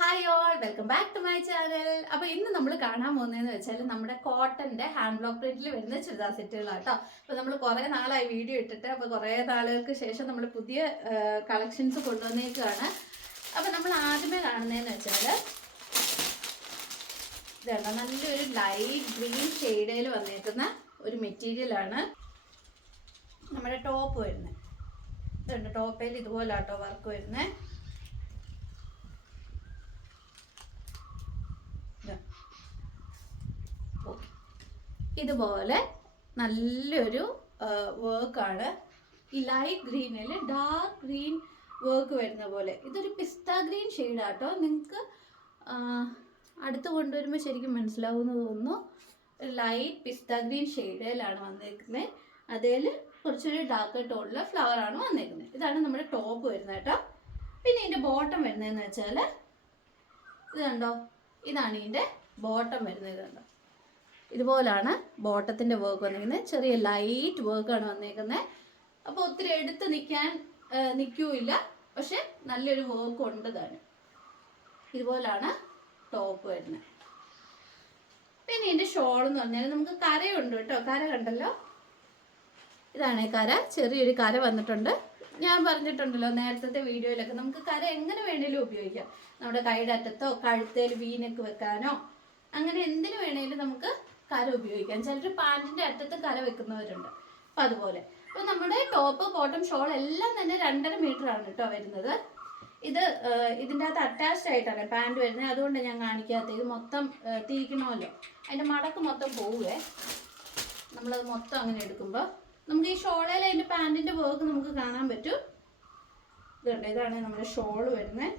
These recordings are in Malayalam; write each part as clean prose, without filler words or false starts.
Hi all, welcome back to my channel. അപ്പോൾ ഇന്ന് നമ്മൾ കാണാൻ പോകുന്നതെന്ന് വെച്ചാൽ നമ്മുടെ കോട്ടൻ്റെ ഹാൻഡ് ബ്ലോക്ക് പ്രിന്റിൽ വരുന്ന ചുരിദാർ സെറ്റുകളാട്ടോ. അപ്പോൾ നമ്മൾ കുറേ നാളായി വീഡിയോ ഇട്ടിട്ട്, അപ്പോൾ കുറേ നാളുകൾക്ക് ശേഷം നമ്മൾ പുതിയ കളക്ഷൻസ് കൊണ്ടുവന്നേക്കാണ്. അപ്പോൾ നമ്മൾ ആദ്യമേ കാണുന്നതെന്ന് വെച്ചാൽ ഇതാണ്, നല്ലൊരു ലൈറ്റ് ഗ്രീൻ ഷെയ്ഡിൽ വന്നേക്കുന്ന ഒരു മെറ്റീരിയലാണ് നമ്മുടെ ടോപ്പ് വരുന്നത്. ഇതുണ്ട്, ടോപ്പിൽ ഇതുപോലാട്ടോ വർക്ക് വരുന്നത്. ഇതുപോലെ നല്ലൊരു വർക്കാണ്. ഈ ലൈറ്റ് ഗ്രീനിൽ ഡാർക്ക് ഗ്രീൻ വർക്ക് വരുന്ന പോലെ. ഇതൊരു പിസ്ത ഗ്രീൻ ഷെയ്ഡാട്ടോ. നിങ്ങൾക്ക് അടുത്ത് കൊണ്ടുവരുമ്പോൾ ശരിക്കും മനസ്സിലാവുമെന്ന് തോന്നുന്നു. ലൈറ്റ് പിസ്ത ഗ്രീൻ ഷെയ്ഡിലാണ് വന്നേക്കുന്നത്. അതിൽ കുറച്ചൊരു ഡാർക്ക് ടോണിലെ ഫ്ലവറാണ് വന്നേക്കുന്നത്. ഇതാണ് നമ്മുടെ ടോപ്പ് വരുന്നത് കേട്ടോ. പിന്നെ ഇതിൻ്റെ ബോട്ടം വരുന്നതെന്ന് വെച്ചാൽ ഇത് കണ്ടോ, ഇതാണ് ഇതിൻ്റെ ബോട്ടം വരുന്നത്. ഇത് കണ്ടോ, ഇതുപോലാണ് ബോട്ടത്തിൻ്റെ വർക്ക് വന്നിരിക്കുന്നത്. ചെറിയ ലൈറ്റ് വർക്കാണ് വന്നേക്കുന്നത്. അപ്പോൾ ഒത്തിരി എടുത്ത് നിൽക്കൂല്ല, പക്ഷെ നല്ലൊരു വർക്ക് ഉണ്ട് താനും. ഇതുപോലാണ് ടോപ്പ് വരുന്നത്. പിന്നെ ഇതിൻ്റെ ഷോൾ എന്ന് പറഞ്ഞാൽ നമുക്ക് കരയുണ്ട് കേട്ടോ. കര കണ്ടല്ലോ, ഇതാണ് കര. ചെറിയൊരു കര വന്നിട്ടുണ്ട്. ഞാൻ പറഞ്ഞിട്ടുണ്ടല്ലോ നേരത്തെ വീഡിയോയിലൊക്കെ, നമുക്ക് കര എങ്ങനെ വേണേലും ഉപയോഗിക്കാം. നമ്മുടെ കൈയുടെ അറ്റത്തോ കഴുത്തേൽ വീനൊക്കെ വെക്കാനോ അങ്ങനെ എന്തിനു വേണേലും നമുക്ക് കര ഉപയോഗിക്കാം. ചിലർ പാൻറ്റിൻ്റെ അറ്റത്ത് കര വെക്കുന്നവരുണ്ട്. അപ്പം അതുപോലെ. അപ്പോൾ നമ്മുടെ ടോപ്പ് ബോട്ടം ഷോൾ എല്ലാം തന്നെ 2.5 മീറ്ററാണ് കേട്ടോ വരുന്നത്. ഇതിൻ്റെ അകത്ത് അറ്റാച്ച്ഡ് ആയിട്ടാണ് പാൻറ് വരുന്നത്. അതുകൊണ്ട് ഞാൻ കാണിക്കാത്തത്. ഇത് മൊത്തം തിരിക്കണമല്ലോ, അതിൻ്റെ മടക്ക് മൊത്തം പോവുകയെ. നമ്മളത് മൊത്തം അങ്ങനെ എടുക്കുമ്പോൾ നമുക്ക് ഈ ഷോളയിൽ അതിൻ്റെ പാൻറ്റിൻ്റെ വർക്ക് നമുക്ക് കാണാൻ പറ്റും. ഇതുണ്ട്, ഇതാണ് നമ്മുടെ ഷോൾ വരുന്നത്.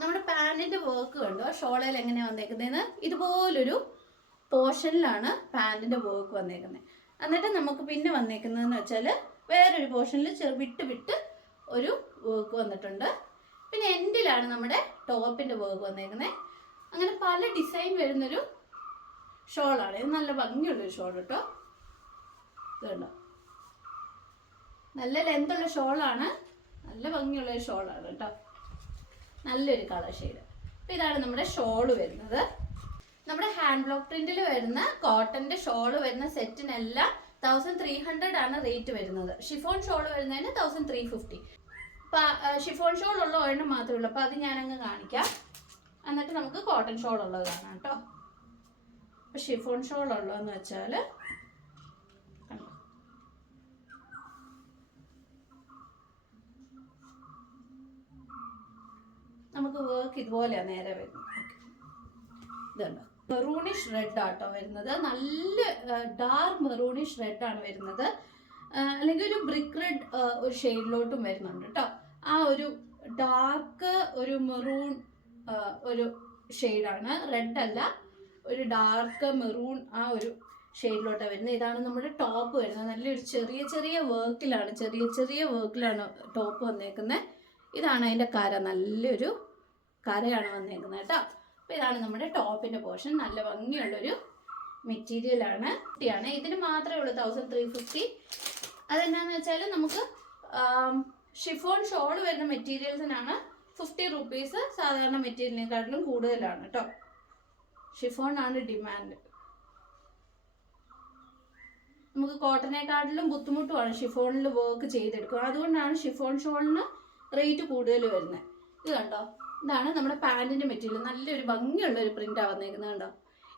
നമ്മുടെ പാൻറ്റിൻ്റെ വർക്ക് കണ്ടോ, ഷോളയിൽ എങ്ങനെയാണ് വന്നേക്കുന്നതെന്ന്. ഇതുപോലൊരു പോർഷനിലാണ് പാൻറ്റിൻ്റെ വർക്ക് വന്നേക്കുന്നത്. എന്നിട്ട് നമുക്ക് പിന്നെ വന്നേക്കുന്നതെന്ന് വെച്ചാൽ വേറൊരു പോർഷനിൽ വിട്ട് ഒരു വർക്ക് വന്നിട്ടുണ്ട്. പിന്നെ എൻഡിലാണ് നമ്മുടെ ടോപ്പിൻ്റെ വർക്ക് വന്നേക്കുന്നത്. അങ്ങനെ പല ഡിസൈൻ വരുന്നൊരു ഷോളാണ് ഇത്. നല്ല ഭംഗിയുള്ളൊരു ഷോൾ കേട്ടോ. ഇതുണ്ടോ, നല്ല ലെന്തുള്ള ഷോളാണ്, നല്ല ഭംഗിയുള്ളൊരു ഷോളാണ് കേട്ടോ. നല്ലൊരു കളർ ഷെയ്ഡ്. അപ്പോൾ ഇതാണ് നമ്മുടെ ഷോള് വരുന്നത്. നമ്മുടെ ഹാൻഡ് ബ്ലോക്ക് പ്രിന്റിൽ വരുന്ന കോട്ടൻ്റെ ഷോള് വരുന്ന സെറ്റിനെല്ലാം 1300 ആണ് റേറ്റ് വരുന്നത്. ഷിഫോൺ ഷോള് വരുന്നതിന് 1350. അപ്പോൾ ഷിഫോൺ ഷോൾ ഉള്ള ഒരെണ്ണം മാത്രമേ ഉള്ളൂ. അപ്പോൾ അത് ഞാനങ്ങ് കാണിക്കാം. എന്നിട്ട് നമുക്ക് കോട്ടൺ ഷോൾ ഉള്ളത് കാണാം കേട്ടോ. അപ്പോൾ ഷിഫോൺ ഷോൾ ഉള്ളതെന്ന് വെച്ചാൽ നമുക്ക് വർക്ക് ഇതുപോലെയാണ് നേരെ വരുന്നത്. ഇതുണ്ട്, മെറൂണിഷ് റെഡ് ആട്ടോ വരുന്നത്. നല്ല ഡാർക്ക് മെറൂണിഷ് റെഡ് ആണ് വരുന്നത്. അല്ലെങ്കിൽ ഒരു ബ്രിക്ക് റെഡ് ഒരു ഷെയ്ഡിലോട്ടും വരുന്നുണ്ട് കേട്ടോ. ആ ഒരു ഡാർക്ക് ഒരു മെറൂൺ ഒരു ഷെയ്ഡാണ്, റെഡ് അല്ല, ഒരു ഡാർക്ക് മെറൂൺ ആ ഒരു ഷെയ്ഡിലോട്ടാണ് വരുന്നത്. ഇതാണ് നമ്മുടെ ടോപ്പ് വരുന്നത്. നല്ലൊരു ചെറിയ വർക്കിലാണ് ടോപ്പ് വന്നേക്കുന്നത്. ഇതാണ് അതിൻ്റെ കര, നല്ലൊരു കരയാണ് വന്നേക്കുന്നത് കേട്ടോ. അപ്പോൾ ഇതാണ് നമ്മുടെ ടോപ്പിൻ്റെ പോർഷൻ. നല്ല ഭംഗിയുള്ളൊരു മെറ്റീരിയലാണ്. ഇതിന് മാത്രമേ ഉള്ളൂ 1350. അതെന്നാന്ന് വെച്ചാൽ നമുക്ക് ഷിഫോൺ ഷോൾ വരുന്ന മെറ്റീരിയൽസിനാണ് 50 റുപ്പീസ് സാധാരണ മെറ്റീരിയലിനെക്കാട്ടിലും കൂടുതലാണ് കേട്ടോ. ഷിഫോൺ ആണ് ഡിമാൻഡ്. നമുക്ക് കോട്ടനെക്കാട്ടിലും ബുദ്ധിമുട്ടുമാണ് ഷിഫോണിൽ വർക്ക് ചെയ്തെടുക്കുക. അതുകൊണ്ടാണ് ഷിഫോൺ ഷോളിന് റേറ്റ് കൂടുതൽ വരുന്നത്. ഇത് കണ്ടോ, ഇതാണ് നമ്മുടെ പാൻറ്റിൻ്റെ മെറ്റീരിയൽ. നല്ലൊരു ഭംഗിയുള്ളൊരു പ്രിൻ്റാണ് വന്നേക്കുന്നത് കണ്ടോ.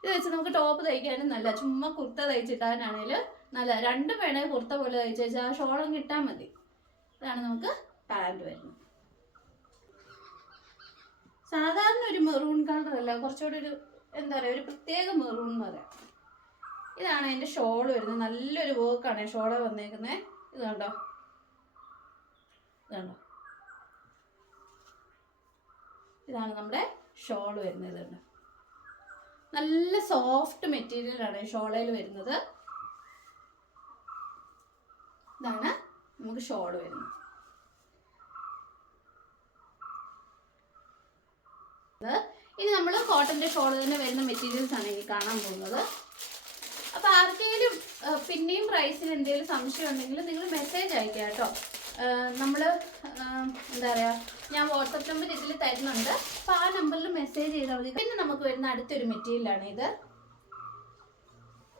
ഇത് വെച്ച് നമുക്ക് ടോപ്പ് തയ്ക്കാനും നല്ല, ചുമ്മാ കുർത്ത തയ്ച്ചിട്ടാനാണെങ്കിൽ നല്ല, രണ്ടും വേണമെങ്കിൽ കുർത്ത പോലെ തയ്ച്ച് വെച്ചാൽ ആ ഷോളം കിട്ടാൻ മതി. ഇതാണ് നമുക്ക് പാൻറ് വരുന്നത്. സാധാരണ ഒരു മെറൂൺ കളറല്ല, കുറച്ചുകൂടി ഒരു എന്താ പറയുക, ഒരു പ്രത്യേക മെറൂൺ എന്ന് പറയാം. ഇതാണ് അതിൻ്റെ ഷോൾ വരുന്നത്. നല്ലൊരു വർക്കാണ് ഷോള് വന്നേക്കുന്നത്. ഇത് കണ്ടോ, ഇതാണ് നമ്മുടെ ഷോൾ വരുന്നത്. നല്ല സോഫ്റ്റ് മെറ്റീരിയലാണ് ഷോളയിൽ വരുന്നത്. ഇതാണ് നമുക്ക് ഷോൾ വരുന്നത്. ഇനി നമ്മൾ കോട്ടൻ്റെ ഷോൾ തന്നെ വരുന്ന മെറ്റീരിയൽസ് ആണ് ഇനി കാണാൻ പോകുന്നത്. അപ്പോൾ ആർക്കെങ്കിലും പിന്നെയും പ്രൈസിൽ എന്തെങ്കിലും സംശയം ഉണ്ടെങ്കിൽ നിങ്ങൾ മെസ്സേജ് അയക്കുക കേട്ടോ. നമ്മൾ എന്താ പറയുക, ഞാൻ വാട്സപ്പ് നമ്പർ ഇതിൽ തരുന്നുണ്ട്, അപ്പോൾ ആ നമ്പറിൽ മെസ്സേജ് ചെയ്താൽ മതി. പിന്നെ നമുക്ക് വരുന്ന അടുത്തൊരു മെറ്റീരിയലാണ് ഇത്.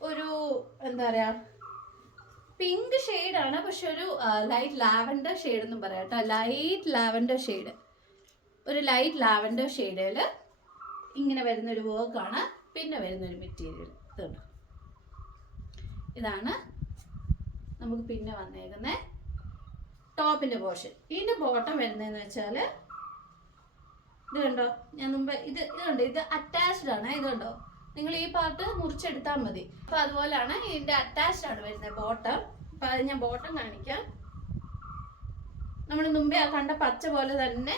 ഒരു എന്താ പറയുക, പിങ്ക് ഷെയ്ഡാണ്, പക്ഷെ ഒരു ലൈറ്റ് ലാവൻഡർ ഷെയ്ഡ് എന്നും പറയാം കേട്ടോ. ലൈറ്റ് ലാവൻഡർ ഷെയ്ഡ്, ഒരു ലൈറ്റ് ലാവൻഡർ ഷെയ്ഡിൽ ഇങ്ങനെ വരുന്നൊരു വർക്കാണ്. പിന്നെ വരുന്നൊരു മെറ്റീരിയൽ ഇതുണ്ട്. ഇതാണ് നമുക്ക് പിന്നെ വന്നേക്കുന്നത് ടോപ്പിൻ്റെ പോർഷൻ. ഇതിൻ്റെ ബോട്ടം വരുന്നതെന്ന് വെച്ചാൽ ഇത് കണ്ടോ, ഞാൻ മുമ്പ് ഇതുണ്ട്, ഇത് അറ്റാച്ച്ഡ് ആണ്. ഇതുണ്ടോ, നിങ്ങൾ ഈ പാർട്ട് മുറിച്ചെടുത്താൽ മതി. അപ്പോൾ അതുപോലെയാണ് ഇതിൻ്റെ അറ്റാച്ച്ഡ് ആണ് വരുന്നത് ബോട്ടം. അപ്പോൾ അത് ഞാൻ ബോട്ടം കാണിക്കാം. നമ്മൾ മുമ്പേ കണ്ട പച്ച പോലെ തന്നെ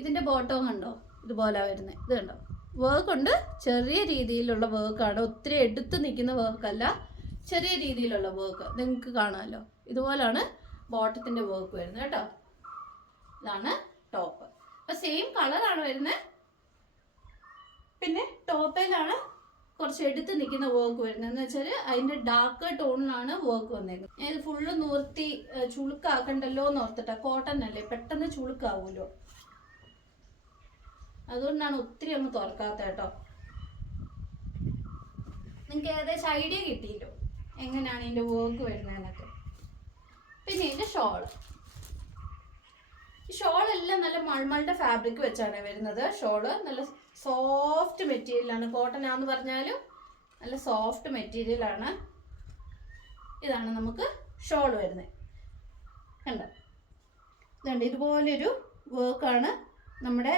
ഇതിൻ്റെ ബോട്ടവും കണ്ടോ, ഇതുപോലെ വരുന്നത്. ഇത് കണ്ടോ, വർക്ക് ഉണ്ട്, ചെറിയ രീതിയിലുള്ള വർക്കാണ്, ഒത്തിരി എടുത്ത് നിൽക്കുന്ന വർക്കല്ല, ചെറിയ രീതിയിലുള്ള വർക്ക് നിങ്ങൾക്ക് കാണാമല്ലോ. ഇതുപോലാണ് ബോട്ടത്തിൻ്റെ വർക്ക് വരുന്നത് കേട്ടോ. ഇതാണ് ടോപ്പ്. അപ്പോൾ സെയിം കളറാണ് വരുന്നത്. പിന്നെ ടോപ്പിലാണ് കുറച്ച് എടുത്ത് നിൽക്കുന്ന വർക്ക് വരുന്നത്. എന്ന് വെച്ചാൽ അതിൻ്റെ ഡാർക്ക് ടോണിലാണ് വർക്ക് വന്നേക്കുന്നത്. ഞാൻ ഇത് ഫുള്ള് നൂർത്തി ചുളുക്കാക്കണ്ടല്ലോ എന്ന് ഓർത്തിട്ടാ. കോട്ടൺ അല്ലേ, പെട്ടെന്ന് ചുളുക്കാവുമല്ലോ, അതുകൊണ്ടാണ് ഒത്തിരി ഒന്ന് തുറക്കാത്ത കേട്ടോ. നിങ്ങൾക്ക് ഏകദേശം ഐഡിയ കിട്ടിയല്ലോ എങ്ങനെയാണ് ഇതിൻ്റെ വർക്ക് വരുന്നതെന്നൊക്കെ. പിന്നെ ഇതിൻ്റെ ഷോള്, ഈ ഷോളെല്ലാം നല്ല മൾമളുടെ ഫാബ്രിക് വെച്ചാണ് വരുന്നത്. ഷോള് നല്ല സോഫ്റ്റ് മെറ്റീരിയലാണ്, കോട്ടൺ ആണെന്ന് പറഞ്ഞാലും നല്ല സോഫ്റ്റ് മെറ്റീരിയലാണ്. ഇതാണ് നമുക്ക് ഷോൾ വരുന്നത്. കണ്ടോ, ഇതുണ്ട്, ഇതുപോലൊരു വർക്കാണ് നമ്മുടെ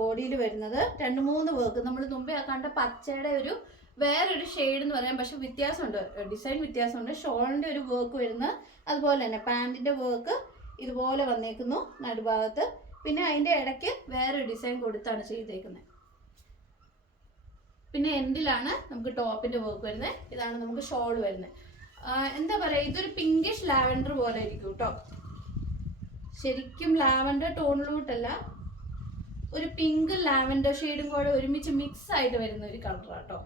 ബോഡിയിൽ വരുന്നത്. 2-3 വർക്ക് നമ്മൾ മുമ്പേ കണ്ട പച്ചയുടെ ഒരു വേറൊരു ഷെയ്ഡ് എന്ന് പറയാം, പക്ഷെ വ്യത്യാസമുണ്ട്, ഡിസൈൻ വ്യത്യാസമുണ്ട്. ഷോളിൻ്റെ ഒരു വർക്ക് വരുന്നത് അതുപോലെ തന്നെ, പാൻറ്റിൻ്റെ വർക്ക് ഇതുപോലെ വന്നേക്കുന്നു നടുഭാഗത്ത്. പിന്നെ അതിൻ്റെ ഇടയ്ക്ക് വേറൊരു ഡിസൈൻ കൊടുത്താണ് ചെയ്തേക്കുന്നത്. പിന്നെ എൻഡിലാണ് നമുക്ക് ടോപ്പിൻ്റെ വർക്ക് വരുന്നത്. ഇതാണ് നമുക്ക് ഷോൾ വരുന്നത്. എന്താ പറയുക, ഇതൊരു പിങ്കിഷ് ലാവൻഡർ പോലെ ഇരിക്കും കേട്ടോ. ശരിക്കും ലാവൻഡർ ടോണിലോട്ടല്ല, ഒരു പിങ്ക് ലാവൻഡർ ഷെയ്ഡും കൂടെ ഒരുമിച്ച് മിക്സ് ആയിട്ട് വരുന്ന ഒരു കളറാട്ടോ.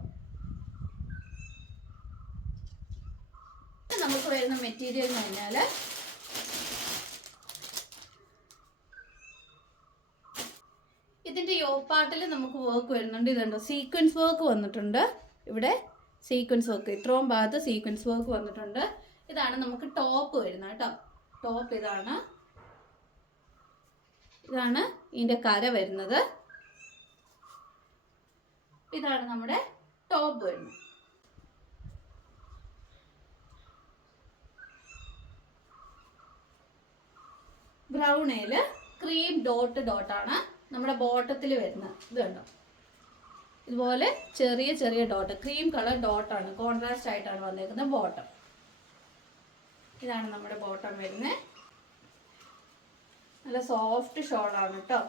നമുക്ക് വരുന്ന മെറ്റീരിയൽ എന്ന് പറഞ്ഞാൽ ഇതിൻ്റെ യോപ്പാട്ടിൽ നമുക്ക് വർക്ക് വരുന്നുണ്ട്. ഇതുണ്ടോ, സീക്വൻസ് വർക്ക് വന്നിട്ടുണ്ട്. ഇവിടെ സീക്വൻസ് വർക്ക്, ഇത്രയും ഭാഗത്ത് സീക്വൻസ് വർക്ക് വന്നിട്ടുണ്ട്. ഇതാണ് നമുക്ക് ടോപ്പ് വരുന്നത് കേട്ടോ. ടോപ്പ് ഇതാണ് ഇതിൻ്റെ കര വരുന്നത്. ഇതാണ് നമ്മുടെ ടോപ്പ് വരുന്നത്. ബ്രൗണേല് ക്രീം ഡോട്ടാണ് നമ്മുടെ ബോട്ടത്തിൽ വരുന്നത്. ഇത് കണ്ടോ, ഇതുപോലെ ചെറിയ ചെറിയ ഡോട്ട്, ക്രീം കളർ ഡോട്ടാണ്, കോൺട്രാസ്റ്റ് ആയിട്ടാണ് വന്നേക്കുന്നത് ബോട്ടം. ഇതാണ് നമ്മുടെ ബോട്ടം വരുന്നത്. നല്ല സോഫ്റ്റ് ഷോളാണ് കേട്ടോ.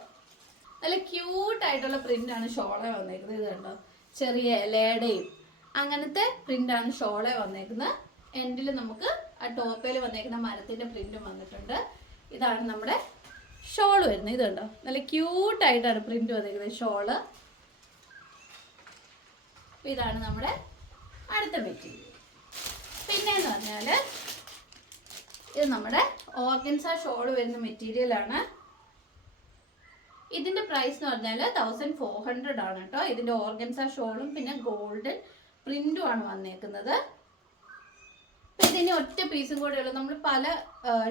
നല്ല ക്യൂട്ടായിട്ടുള്ള പ്രിൻ്റാണ് ഷോളെ വന്നേക്കുന്നത്. ഇത് കണ്ടോ, ചെറിയ ഇലയുടെയും അങ്ങനത്തെ പ്രിൻ്റാണ് ഷോളെ വന്നേക്കുന്നത്. എൻഡിൽ നമുക്ക് ആ ടോപ്പയിൽ വന്നേക്കുന്ന മരത്തിൻ്റെ പ്രിൻറ്റും വന്നിട്ടുണ്ട്. ഇതാണ് നമ്മുടെ ഷോൾ വരുന്നത്. ഇത് കണ്ടോ, നല്ല ക്യൂട്ടായിട്ടാണ് പ്രിൻ്റ് വന്നേക്കുന്നത് ഷോള്. ഇതാണ് നമ്മുടെ അടുത്ത മെറ്റീരിയൽ. പിന്നെയെന്ന് പറഞ്ഞാൽ ഇത് നമ്മുടെ ഓർഗൻസ ഷോൾ വരുന്ന മെറ്റീരിയലാണ്. ഇതിൻ്റെ പ്രൈസ് എന്ന് പറഞ്ഞാൽ 1400 ആണ് കേട്ടോ. ഇതിൻ്റെ ഓർഗൻസ ഷോളും പിന്നെ ഗോൾഡൻ പ്രിൻറ്റും ആണ് വന്നേക്കുന്നത്. ഇതിന് ഒറ്റ പീസും കൂടെ ഉള്ളൂ. നമ്മൾ പല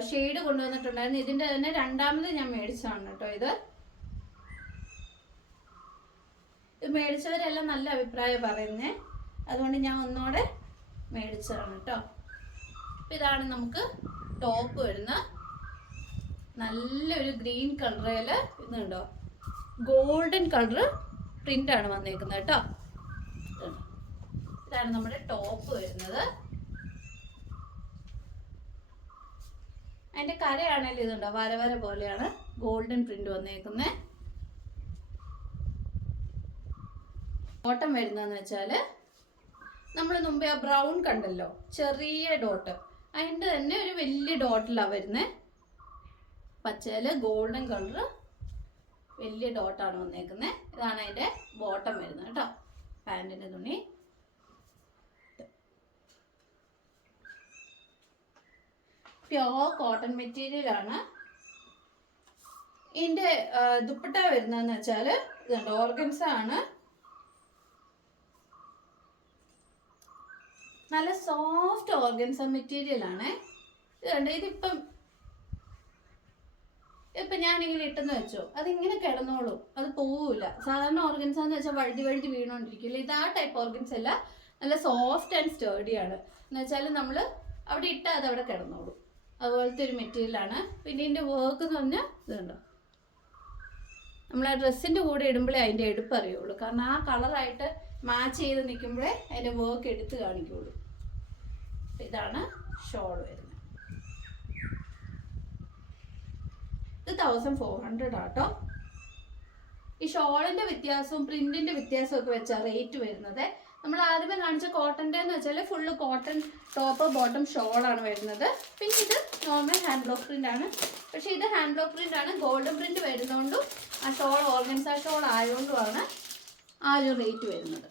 ഷെയ്ഡ് കൊണ്ടുവന്നിട്ടുണ്ടായിരുന്നു. ഇതിൻ്റെ തന്നെ രണ്ടാമത് ഞാൻ മേടിച്ചതാണ് കേട്ടോ. ഇത് മേടിച്ചവരെല്ലാം നല്ല അഭിപ്രായം പറയുന്നേ, അതുകൊണ്ട് ഞാൻ ഒന്നുകൂടെ മേടിച്ചതാണ് കേട്ടോ. ഇതാണ് നമുക്ക് ടോപ്പ് വരുന്ന നല്ലൊരു ഗ്രീൻ കളറിൽ ഇതുണ്ടോ, ഗോൾഡൻ കളർ പ്രിൻ്റാണ് വന്നേക്കുന്നത് കേട്ടോ. ഇതാണ് നമ്മുടെ ടോപ്പ് വരുന്നത്. അതിൻ്റെ കരയാണെങ്കിലും ഇതുണ്ടോ, വര പോലെയാണ് ഗോൾഡൻ പ്രിന്റ് വന്നേക്കുന്നത്. ബോട്ടം വരുന്നതെന്ന് വെച്ചാൽ നമ്മൾ മുമ്പേ ആ ബ്രൗൺ കണ്ടല്ലോ, ചെറിയ ഡോട്ട്, അതിൻ്റെ തന്നെ ഒരു വലിയ ഡോട്ടിലാണ് വരുന്നത്. പച്ചയിൽ ഗോൾഡൻ കളർ വലിയ ഡോട്ടാണ് വന്നേക്കുന്നത്. ഇതാണ് അതിൻ്റെ ബോട്ടം വരുന്നത് കേട്ടോ, പാൻറ്റിൻ്റെ തുണി. പ്യോർ കോട്ടൺ മെറ്റീരിയൽ ആണ്. ഇതിന്റെ ദുപ്പട്ട വരുന്നതെന്ന് വെച്ചാൽ ഇതുണ്ട്, ഓർഗൻസ ആണ്. നല്ല സോഫ്റ്റ് ഓർഗൻസ മെറ്റീരിയൽ ആണ്. ഇതുണ്ട്, ഇതിപ്പം ഞാനിങ്ങനെ ഇട്ടെന്ന് വെച്ചോ, അതിങ്ങനെ കിടന്നോളൂ, അത് പോവില്ല. സാധാരണ ഓർഗൻസ എന്ന് വെച്ചാൽ വഴുതി വഴുതി വീണോണ്ടിരിക്കില്ല. ഇത് ആ ടൈപ്പ് ഓർഗൻസ് അല്ല, നല്ല സോഫ്റ്റ് ആൻഡ് സ്റ്റേർഡി ആണ്. എന്ന് വെച്ചാൽ നമ്മൾ അവിടെ ഇട്ടാൽ അത് അവിടെ കിടന്നോളൂ, അതുപോലത്തെ ഒരു മെറ്റീരിയലാണ്. പിന്നെ ഇതിൻ്റെ വർക്ക് എന്ന് പറഞ്ഞാൽ ഇതുണ്ടോ, നമ്മൾ ആ ഡ്രസ്സിൻ്റെ കൂടെ ഇടുമ്പോഴേ അതിൻ്റെ എടുപ്പ് അറിയുള്ളൂ. കാരണം ആ കളറായിട്ട് മാച്ച് ചെയ്ത് നിൽക്കുമ്പോഴേ അതിൻ്റെ വർക്ക് എടുത്ത് കാണിക്കുള്ളൂ. ഇതാണ് ഷോൾ വരുന്നത്. ഇത് 1400 ആട്ടോ. ഈ ഷോളിന്റെ വ്യത്യാസവും പ്രിന്റിന്റെ വ്യത്യാസവും ഒക്കെ വെച്ചാൽ റേറ്റ് വരുന്നത്. നമ്മൾ ആദ്യമേ കാണിച്ച കോട്ടൻ്റെ എന്ന് വെച്ചാൽ ഫുള്ള് കോട്ടൺ ടോപ്പ് ബോട്ടം ഷോളാണ് വരുന്നത്. പിന്നെ ഇത് നോർമൽ ഹാൻഡ് ബ്ലോക്ക് പ്രിന്റ് ആണ്. പക്ഷെ ഇത് ഹാൻഡ് ബ്ലോക്ക് പ്രിന്റ് ആണ്, ഗോൾഡൻ പ്രിന്റ് വരുന്നതുകൊണ്ടും ആ ഷോൾ ഓർഗൻസ ഷോൾ ആയതുകൊണ്ടുമാണ് ആ ഒരു റേറ്റ് വരുന്നത്.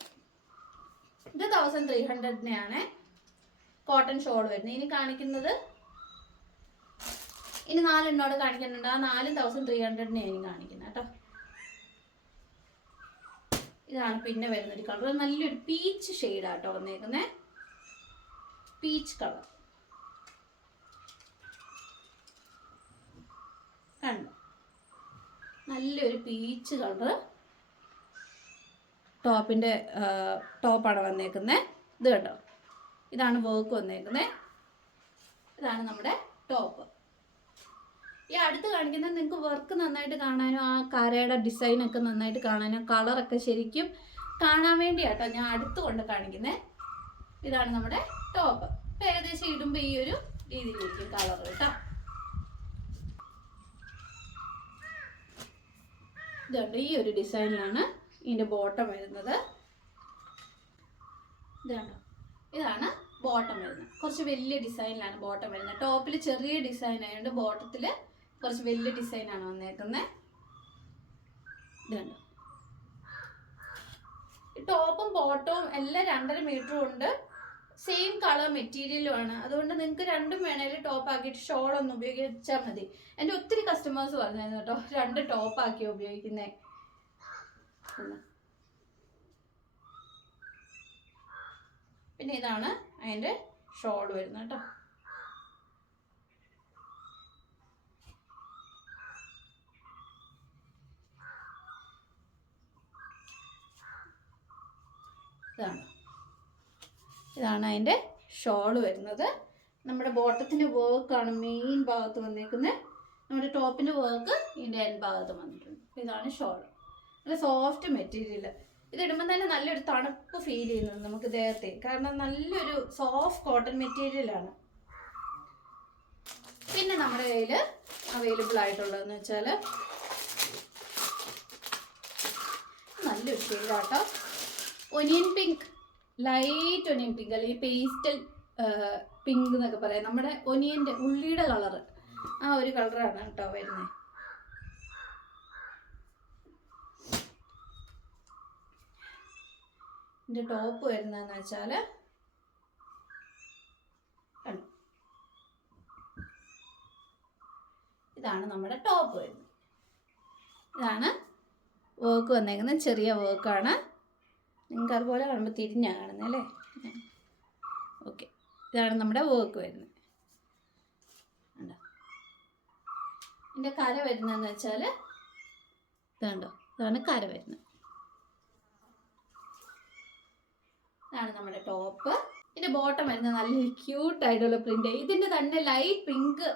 ഇത് 1300-നെയാണ് കോട്ടൺ ഷോൾ വരുന്നത്. ഇനി കാണിക്കുന്നത്, ഇനി 4 എണ്ണോട് കാണിക്കുന്നുണ്ട്. ആ 4 1300-നെയാണ് ഇനി കാണിക്കുന്നത് കേട്ടോ. ഇതാണ് പിന്നെ വരുന്നൊരു കളർ, നല്ലൊരു പീച്ച് ഷെയ്ഡാട്ടോ വന്നേക്കുന്നേ, പീച്ച് കളർ കണ്ടോ, നല്ലൊരു പീച്ച് കളർ ടോപ്പാണ് വന്നേക്കുന്നത്. ഇത് കണ്ടോ, ഇതാണ് വർക്ക് വന്നേക്കുന്നത്. ഇതാണ് നമ്മുടെ ടോപ്പ്. ഈ അടുത്ത് കാണിക്കുന്നത് നിങ്ങൾക്ക് വർക്ക് നന്നായിട്ട് കാണാനും ആ കരയുടെ ഡിസൈനൊക്കെ നന്നായിട്ട് കാണാനും കളറൊക്കെ ശരിക്കും കാണാൻ വേണ്ടിയാട്ടോ ഞാൻ അടുത്ത് കൊണ്ട് കാണിക്കുന്നത്. ഇതാണ് നമ്മുടെ ടോപ്പ്. ഇപ്പം ഏകദേശം ഇടുമ്പോൾ ഈ ഒരു രീതിയിലിരിക്കും കളർ കേട്ടോ. ഇതുണ്ട്, ഈ ഒരു ഡിസൈനിലാണ് ഇതിൻ്റെ ബോട്ടം വരുന്നത്. ഇതാണോ, ഇതാണ് ബോട്ടം വരുന്നത്. കുറച്ച് വലിയ ഡിസൈനിലാണ് ബോട്ടം വരുന്നത്. ടോപ്പിൽ ചെറിയ ഡിസൈൻ ആയതുകൊണ്ട് ബോട്ടത്തിൽ കുറച്ച് വലിയ ഡിസൈനാണ് വന്നേക്കുന്നത്. ഇതുണ്ട്, ടോപ്പും ബോട്ടവും എല്ലാം 2.5 മീറ്ററും ഉണ്ട്. സെയിം കളർ മെറ്റീരിയലും ആണ്. അതുകൊണ്ട് നിങ്ങൾക്ക് രണ്ടും വേണേലും ടോപ്പ് ആക്കിയിട്ട് ഷോൾ ഒന്ന് ഉപയോഗിച്ചാൽ മതി. എൻ്റെ ഒത്തിരി കസ്റ്റമേഴ്സ് പറഞ്ഞായിരുന്നു കേട്ടോ, 2 ടോപ്പ് ആക്കി ഉപയോഗിക്കുന്നേ. പിന്നെ ഇതാണ് അതിൻ്റെ ഷോൾ വരുന്നത് കേട്ടോ. ഇതാണ് അതിൻ്റെ ഷോള് വരുന്നത്. നമ്മുടെ ബോട്ടത്തിൻ്റെ വർക്കാണ് മെയിൻ ഭാഗത്ത് വന്നേക്കുന്നത്. നമ്മുടെ ടോപ്പിൻ്റെ വർക്ക് ഇതിൻ്റെ എൻ ഭാഗത്ത് വന്നിട്ടുണ്ട്. ഇതാണ് ഷോള്, നല്ല സോഫ്റ്റ് മെറ്റീരിയൽ. ഇതിടുമ്പോൾ തന്നെ നല്ലൊരു തണുപ്പ് ഫീൽ ചെയ്യുന്നത് നമുക്ക് ദേഹത്തെ, കാരണം നല്ലൊരു സോഫ്റ്റ് കോട്ടൺ മെറ്റീരിയലാണ്. പിന്നെ നമ്മുടെ കയ്യിൽ അവൈലബിൾ ആയിട്ടുള്ളതെന്ന് വെച്ചാൽ നല്ലൊരു ഷെയ്ഡാട്ടോ, onion pink, light onion pink അല്ലെങ്കിൽ പേസ്റ്റൽ പിങ്ക് എന്നൊക്കെ പറയാം. നമ്മുടെ ഒനിയൻ്റെ ഉള്ളിയുടെ കളറ്, ആ ഒരു കളറാണ് കേട്ടോ വരുന്നത്. ഇതിൻ്റെ ടോപ്പ് വരുന്നതെന്ന് വെച്ചാൽ ഇതാണ് നമ്മുടെ ടോപ്പ് വരുന്നത്. ഇതാണ് വർക്ക് വന്നേക്കുന്നത്, ചെറിയ വർക്കാണ്. നിങ്ങൾക്ക് അതുപോലെ കാണുമ്പോൾ തിരിഞ്ഞാണ് കാണുന്നത് അല്ലേ. ഓക്കെ, ഇതാണ് നമ്മുടെ വർക്ക് വരുന്നത്. ഉണ്ടോ, ഇതിൻ്റെ കര വരുന്നതെന്ന് വെച്ചാൽ ഇതുണ്ടോ, ഇതാണ് കര വരുന്നത്. ഇതാണ് നമ്മുടെ ടോപ്പ്. ഇതിൻ്റെ ബോട്ടം വരുന്നത് നല്ലൊരു ക്യൂട്ടായിട്ടുള്ള പ്രിൻ്റ്. ഇതിൻ്റെ തന്നെ ലൈറ്റ് പിങ്ക്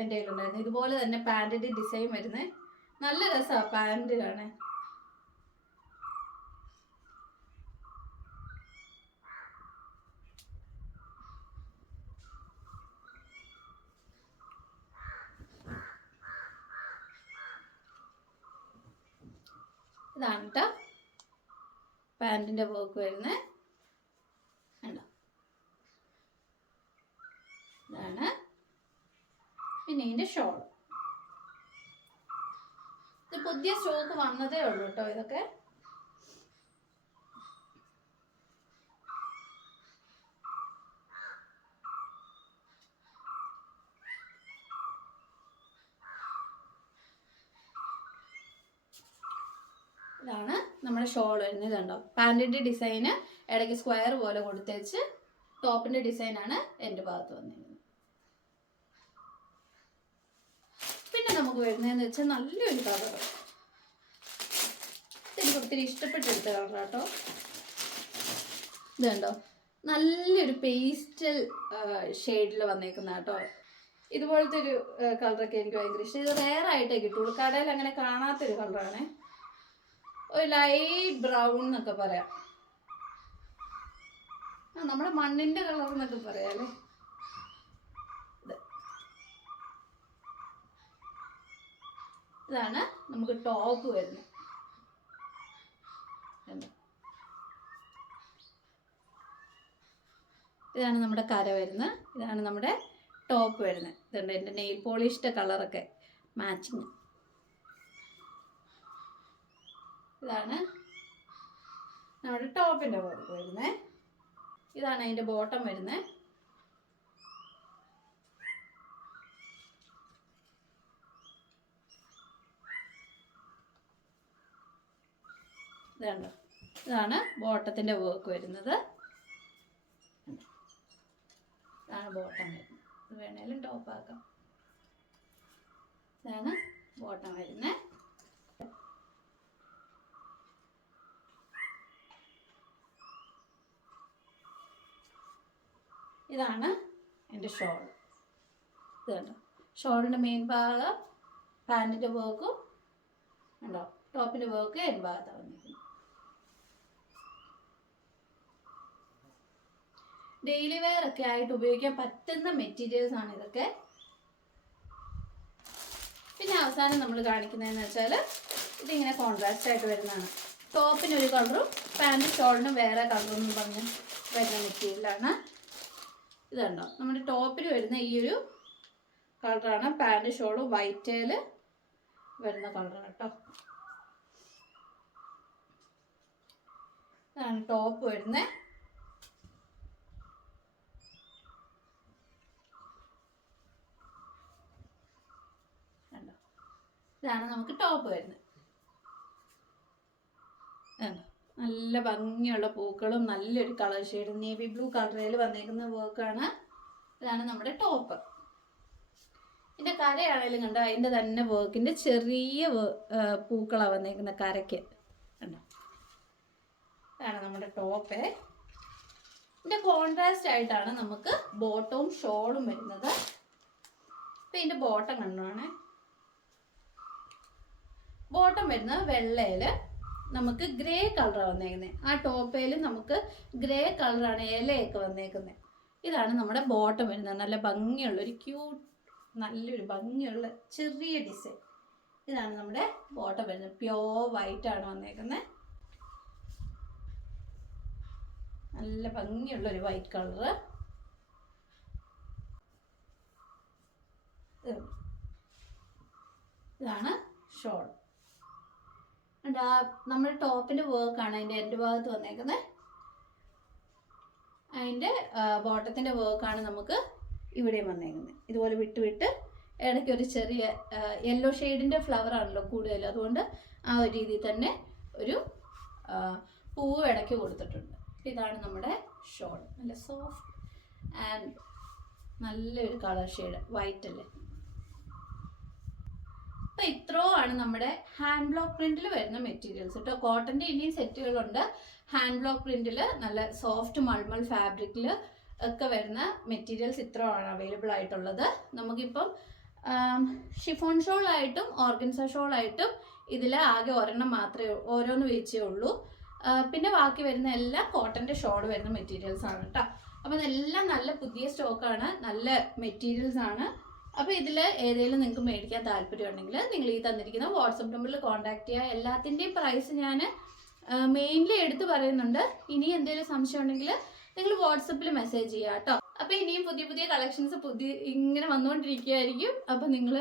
എൻ്റെ കയ്യിലുണ്ടായിരുന്നു. ഇതുപോലെ തന്നെ പാൻറ്റിൻ്റെ ഡിസൈൻ വരുന്നത്. നല്ല രസമാണ് പാൻറ്റ് കാണാൻ. ഇതാണ് കേട്ടോ പാൻറ്റിൻ്റെ വർക്ക് വരുന്നത്. കണ്ടോ, ഇതാണ്. പിന്നെ ഇതിൻ്റെ ഷോൾ, ഇത് പുതിയ സ്റ്റോക്ക് വന്നതേ ഉള്ളൂ കേട്ടോ. ഇതൊക്കെ ഇതാണ് നമ്മുടെ ഷോൾ വരുന്നത്. ഇതുണ്ടോ, പാൻറ്റിൻ്റെ ഡിസൈന് ഇടയ്ക്ക് സ്ക്വയർ പോലെ കൊടുത്തേച്ച് ടോപ്പിൻ്റെ ഡിസൈനാണ് എൻ്റെ ഭാഗത്ത് വന്നിരുന്നത്. പിന്നെ നമുക്ക് വരുന്നതെന്ന് വെച്ചാൽ നല്ലൊരു കളർ, എനിക്ക് ഒത്തിരി ഇഷ്ടപ്പെട്ടെടുത്ത കളർ കേട്ടോ. ഇത് കണ്ടോ, നല്ലൊരു പേസ്റ്റൽ ഷെയ്ഡിൽ വന്നേക്കുന്ന കേട്ടോ. ഇതുപോലത്തെ ഒരു കളറൊക്കെ എനിക്ക് ഭയങ്കര ഇഷ്ടം. ഇത് റെയർ ആയിട്ടേ കിട്ടുള്ളൂ, കടയിൽ അങ്ങനെ കാണാത്തൊരു കളറാണ്. ഒരു ലൈറ്റ് ബ്രൗൺ എന്നൊക്കെ പറയാം, നമ്മുടെ മണ്ണിന്റെ കളർ എന്നൊക്കെ പറയാം അല്ലേ. ഇതാണ് നമുക്ക് ടോപ്പ് വരുന്നത്. ഇതാണ് നമ്മുടെ കര വരുന്നത്. ഇതാണ് നമ്മുടെ ടോപ്പ് വരുന്നത്. ഇതുണ്ട് എൻ്റെ നെയിൽ പോളിഷിൻ്റെ കളറൊക്കെ മാച്ചിങ്. ഇതാണ് നമ്മുടെ ടോപ്പിൻ്റെ വർക്ക് വരുന്നത്. ഇതാണ് അതിൻ്റെ ബോട്ടം വരുന്നത്. ഇതാണ് ഇതാണ് ബോട്ടത്തിൻ്റെ വർക്ക് വരുന്നത്. ഇതാണ് ബോട്ടം വരുന്നത്. ഇത് വേണേലും ടോപ്പ് ആക്കാം. ഇതാണ് ബോട്ടം വരുന്നത്. ഇതാണ് എൻ്റെ ഷോൾ. ഇത് കണ്ടോ, ഷോളിൻ്റെ മെയിൻ ഭാഗം പാൻറ്റിൻ്റെ വർക്കും ഉണ്ടോ, ടോപ്പിൻ്റെ വർക്ക് എൻ്റെ ഭാഗത്താണ് വന്നിരിക്കുന്നത്. ഡെയിലി വെയർ ഒക്കെ ആയിട്ട് ഉപയോഗിക്കാൻ പറ്റുന്ന മെറ്റീരിയൽസ് ആണ് ഇതൊക്കെ. പിന്നെ അവസാനം നമ്മൾ കാണിക്കുന്നതെന്ന് വെച്ചാൽ ഇതിങ്ങനെ കോൺട്രാസ്റ്റ് ആയിട്ട് വരുന്നതാണ്. ടോപ്പിന് ഒരു കളറും പാൻറ്റ് ഷോളിനും വേറെ കളറും എന്ന് പറഞ്ഞ് വരുന്ന മെറ്റീരിയലാണ്. ഇത് കണ്ടോ, നമ്മുടെ ടോപ്പിൽ വരുന്ന ഈ ഒരു കളറാണ്, പാൻറ്റ് ഷോളും വൈറ്റേൽ വരുന്ന കളറാണ് കേട്ടോ. ഇതാണ് ടോപ്പ് വരുന്നത്. കണ്ടോ, ഇതാണ് നമുക്ക് ടോപ്പ് വരുന്നത്. നല്ല ഭംഗിയുള്ള പൂക്കളും നല്ലൊരു കളർ ഷെയ്ഡ് നേവി ബ്ലൂ കളറിൽ വന്നേക്കുന്ന വർക്കാണ്. ഇതാണ് നമ്മുടെ ടോപ്പ്. ഇതിൻ്റെ കരയാണെങ്കിലും കണ്ടോ, അതിൻ്റെ തന്നെ വർക്കിൻ്റെ ചെറിയ പൂക്കളാണ് വന്നേക്കുന്ന കരയ്ക്ക് കണ്ടോ. ഇതാണ് നമ്മുടെ ടോപ്പ്. ഇതിൻ്റെ കോൺട്രാസ്റ്റ് ആയിട്ടാണ് നമുക്ക് ബോട്ടവും ഷോളും വരുന്നത്. അപ്പം ഇതിൻ്റെ ബോട്ടം കണ്ടോണേ. ബോട്ടം വരുന്നത് വെള്ളയിൽ നമുക്ക് ഗ്രേ കളറാണ് വന്നേക്കുന്നത്. ആ ടോപ്പയിൽ നമുക്ക് ഗ്രേ കളറാണ് ഇലയൊക്കെ വന്നേക്കുന്നത്. ഇതാണ് നമ്മുടെ ബോട്ടം വരുന്നത്. നല്ല ഭംഗിയുള്ള ഒരു ക്യൂട്ട്, നല്ലൊരു ഭംഗിയുള്ള ചെറിയ ഡിസൈൻ. ഇതാണ് നമ്മുടെ ബോട്ടം വരുന്നത്. പ്യോർ വൈറ്റ് ആണ് വന്നേക്കുന്നത്. നല്ല ഭംഗിയുള്ള ഒരു വൈറ്റ് കളറ്. ഇതാണ് ഷോൾ. നമ്മുടെ ടോപ്പിൻ്റെ വർക്കാണ് അതിൻ്റെ എൻ്റെ ഭാഗത്ത് വന്നേക്കുന്നത്. അതിൻ്റെ ബോട്ടത്തിൻ്റെ വർക്കാണ് നമുക്ക് ഇവിടെയും വന്നേക്കുന്നത്. ഇതുപോലെ വിട്ട് വിട്ട് ഇടയ്ക്ക് ഒരു ചെറിയ യെല്ലോ ഷെയ്ഡിൻ്റെ ഫ്ലവർ ആണല്ലോ കൂടുതൽ, അതുകൊണ്ട് ആ ഒരു രീതിയിൽ തന്നെ ഒരു പൂവ് ഇടയ്ക്ക് കൊടുത്തിട്ടുണ്ട്. ഇതാണ് നമ്മുടെ ഷോൾ. നല്ല സോഫ്റ്റ് ആൻഡ് നല്ലൊരു കളർ ഷെയ്ഡ്, വൈറ്റ് അല്ലേ. അപ്പോൾ ഇത്രയുമാണ് നമ്മുടെ ഹാൻഡ് ബ്ലോക്ക് പ്രിന്റിൽ വരുന്ന മെറ്റീരിയൽസ് കേട്ടോ. കോട്ടൻ്റെ ഇനിയും സെറ്റുകളുണ്ട്. ഹാൻഡ് ബ്ലോക്ക് പ്രിന്റിൽ നല്ല സോഫ്റ്റ് മൾമൾ ഫാബ്രിക്കിൽ ഒക്കെ വരുന്ന മെറ്റീരിയൽസ് ഇത്രയാണ് അവൈലബിൾ ആയിട്ടുള്ളത്. നമുക്കിപ്പം ഷിഫോൺ ഷോൾ ആയിട്ടും ഓർഗൻസ ഷോൾ ആയിട്ടും ഇതിൽ ആകെ ഒരെണ്ണം മാത്രമേ ഓരോന്ന് വെച്ചേ ഉള്ളൂ. പിന്നെ ബാക്കി വരുന്ന എല്ലാം കോട്ടൻ്റെ ഷോൾ വരുന്ന മെറ്റീരിയൽസ് ആണ് കേട്ടോ. അപ്പം ഇതെല്ലാം നല്ല പുതിയ സ്റ്റോക്കാണ്, നല്ല മെറ്റീരിയൽസ് ആണ്. അപ്പോൾ ഇതിൽ ഏതെങ്കിലും നിങ്ങൾക്ക് മേടിക്കാൻ താല്പര്യമുണ്ടെങ്കിൽ നിങ്ങൾ ഈ തന്നിരിക്കുന്ന വാട്സപ്പ് നമ്പറിൽ കോൺടാക്ട് ചെയ്യുക. എല്ലാത്തിൻ്റെയും പ്രൈസ് ഞാൻ മെയിൻലി എടുത്ത് പറയുന്നുണ്ട്. ഇനി എന്തെങ്കിലും സംശയം ഉണ്ടെങ്കിൽ നിങ്ങൾ വാട്സപ്പിൽ മെസ്സേജ് ചെയ്യുക കേട്ടോ. അപ്പോൾ ഇനിയും പുതിയ പുതിയ കളക്ഷൻസ് ഇങ്ങനെ വന്നുകൊണ്ടിരിക്കുകയായിരിക്കും. അപ്പോൾ നിങ്ങൾ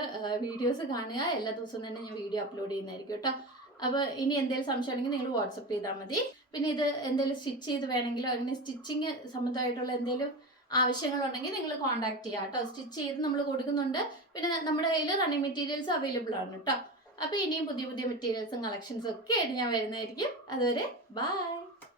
വീഡിയോസ് കാണുക. എല്ലാ ദിവസവും തന്നെ ഞാൻ വീഡിയോ അപ്ലോഡ് ചെയ്യുന്നതായിരിക്കും കേട്ടോ. അപ്പോൾ ഇനി എന്തെങ്കിലും സംശയം ഉണ്ടെങ്കിൽ നിങ്ങൾ വാട്സപ്പ് ചെയ്താൽ മതി. പിന്നെ ഇത് എന്തെങ്കിലും സ്റ്റിച്ച് ചെയ്ത് വേണമെങ്കിലോ അങ്ങനെ സ്റ്റിച്ചിങ് സംബന്ധമായിട്ടുള്ള എന്തെങ്കിലും ആവശ്യങ്ങളുണ്ടെങ്കിൽ നിങ്ങൾ കോൺടാക്ട് ചെയ്യുക കേട്ടോ. സ്റ്റിച്ച് ചെയ്ത് നമ്മൾ കൊടുക്കുന്നുണ്ട്. പിന്നെ നമ്മുടെ കയ്യിൽ റണ്ണിങ് മെറ്റീരിയൽസ് അവൈലബിൾ ആണ് കേട്ടോ. അപ്പോൾ ഇനിയും പുതിയ പുതിയ മെറ്റീരിയൽസും കളക്ഷൻസും ഒക്കെ ആയിട്ട് ഞാൻ വരുന്നതായിരിക്കും. അതുവരെ ബൈ.